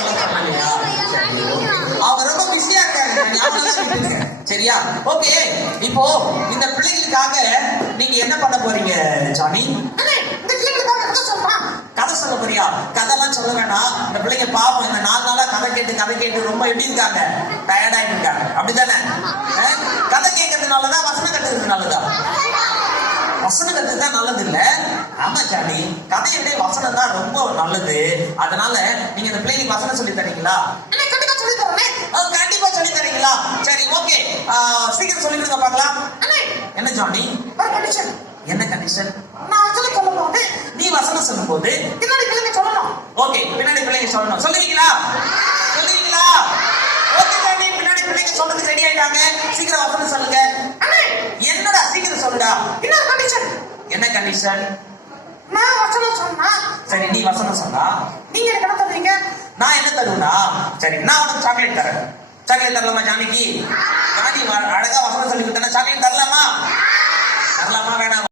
அதெல்லாம் சொல்லலையா? அவங்க ரொம்ப பிஸியா இருக்காங்க. சரியா? ஓகே. இப்போ இந்த பிள்ளைகளுக்காக நீங்க என்ன பண்ண போறீங்க ஜானி? கதை சொல்ல போறியா? கதைலாம் சொல்ல வேண்டாம். இந்த பிள்ளைங்க பாவம் இந்த 4 நாளா கதை கேட்டு ரொம்ப எப்படி இருக்காங்க? டயர்ட் ஆயிட்டு இருக்காங்க. அப்படித்தானே? கதை கேட்கறதுனாலதான் வசனம் கட்டுறதுனாலதான்? வசனம் கட்டுறதுதான் நல்லது இல்ல. ஆமா ஜானி, கதையுடைய வசனம் தான் ரொம்ப நல்லது. அதனால நீங்க இந்த பிள்ளைங்களுக்கு வசனம் சொல்லி தரீங்களா? கண்டிப்பா சொல்லி தரீங்களா? சரி, ஓகே. சீக்கிரம் சொல்லி கொடுங்க பார்க்கலாம். என்ன ஜானி? என்ன கண்டிஷன்? நீ வசனம் சொல்லும் போது பின்னாடி பிள்ளைங்க சொல்லணும். ஓகே, பின்னாடி பிள்ளைங்க சொல்லணும். சொல்லுவீங்களா? சொல்லுவீங்களா? ஓகே ஜானி, பின்னாடி பிள்ளைங்க சொல்றதுக்கு ரெடி ஆயிட்டாங்க. சீக்கிரம் வசனம் சொல்லுங்க. என்னடா சீக்கிரம் சொல்லுடா. இன்னொரு கண்டிஷன். என்ன கண்டிஷன்? நான் வசனம் சொன்னா, சரி நீ வசனம் சொன்னா நீங்க எனக்கு என்ன தருவீங்க? நான் என்ன தருவேனா? சரி, நான் உனக்கு சாக்லேட் தரேன். சாக்லேட் தரலாமா ஜானிக்கு? ஜானி அழகா வசனம் சொல்லி கொடுத்தா சாக்லேட் தரலாமா? தரலாமா வேணாம்?